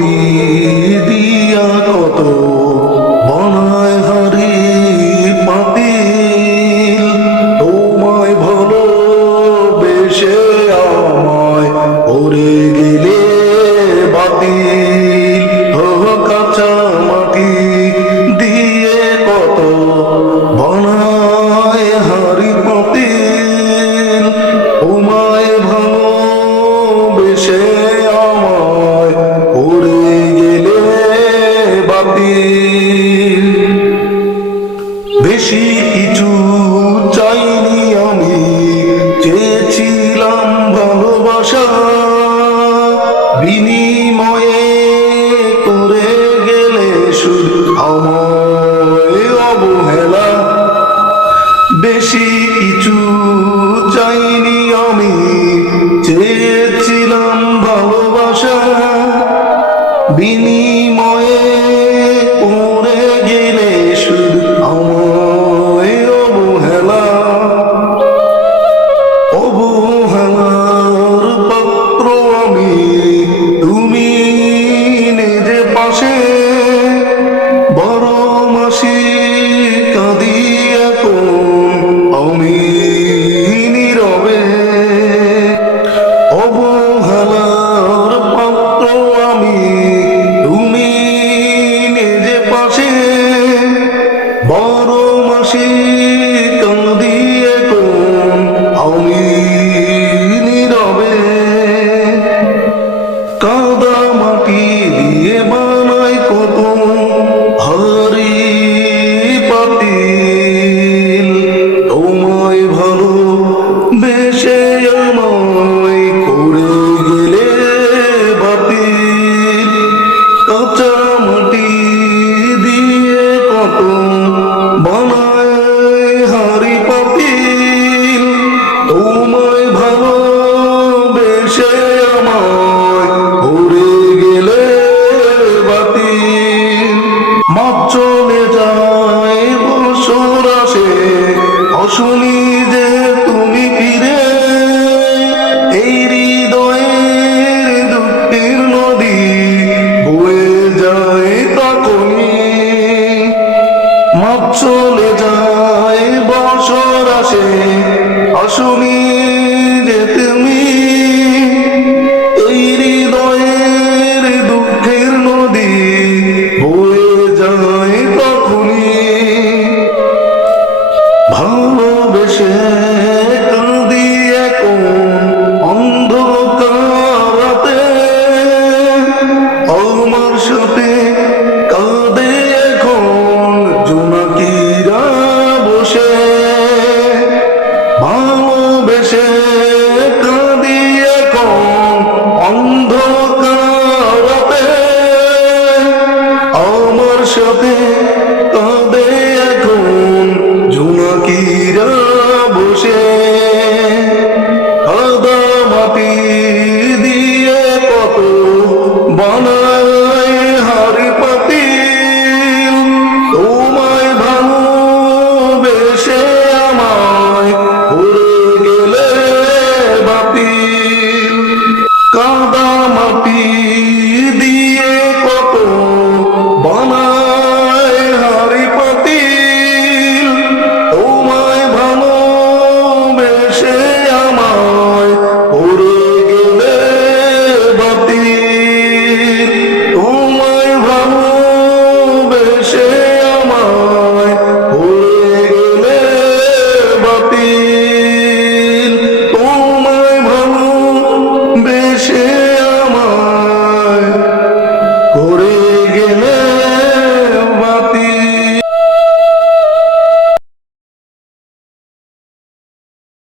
মাটি দিয়া কত বানায় হাড়ি পাতিল, তোমায় ভালোবেসে আমায় ওরে গেলে বাতিল। কাঁচা মাটি দিয়ে কত বানায় হাড়ি পাতিল, তোমায় ভালোবেসে আমায় ওরে গেলে বাতিল। বেশি কিছু চাইনি আমি, চেয়েছিলাম ভালোবাসা, বিনিময়ে করে গেলে শুধু আমায় অবহেলা। বেশি কিছু চাইনি আমি, চেয়েছিলাম ভালোবাসা, বিনিময়ে করে গেলে শুধু আমায় অবহেলা। অবহেলার পাত্র আমি, তুমি নিজে পাশে, বড় মাসি কাঁদি এখন আমি নীরবে। অবহেলার পাত্র আমি, তুমি নিজে পাশে, বড় মাসি কাঁদি এখন আমি নীরবে। কাদা মাটি দিয়ে বানাই কত হাড়ি পাতিল, তোমায় ভালোবেসে আমায় করে গেলে বাতিল। কাঁচা মাটি দিয়ে কত বানায় হাড়ি পাতিল, তোমায় ভালোবেসে আমায় উড়ে গেলে বাতিল। মাপ চলে যায় বছর আসে, অশুনি যে তুমি ফিরে, এই হৃদয়ের দুঃখের নদী বয়ে যায় তখনই। মাপ চলে যায় বছর আসে, অশুনি যে তুমি, এই হৃদয়ের দুঃখের নদী বয়ে যায় তখনই। ভালোবেসে কাঁদি এখন অন্ধকার রাতে, আমার সাথে কাঁদে এখন জোনাকিরা বসে। ভালোবেসে কাঁদি এখন অন্ধকার রাতে, আমার সাথে কাঁদে এখন জোনাকিরা বসে। কাদা মাটি দিয়ে কত বানায় হাড়ি পাতিল, তোমায় ভালোবেসে আমায় উড়ে গেলে বাতিল। কাদা মাটি দিয়ে কত বানায় হাড়ি পাতিল, তোমায় ভালোবেসে আমায় উড়ে গেলে বাতিল। তোমায় ভালোবেসে আমায় উড়ে গেলে বাতিল। তোমায় ভালোবেসে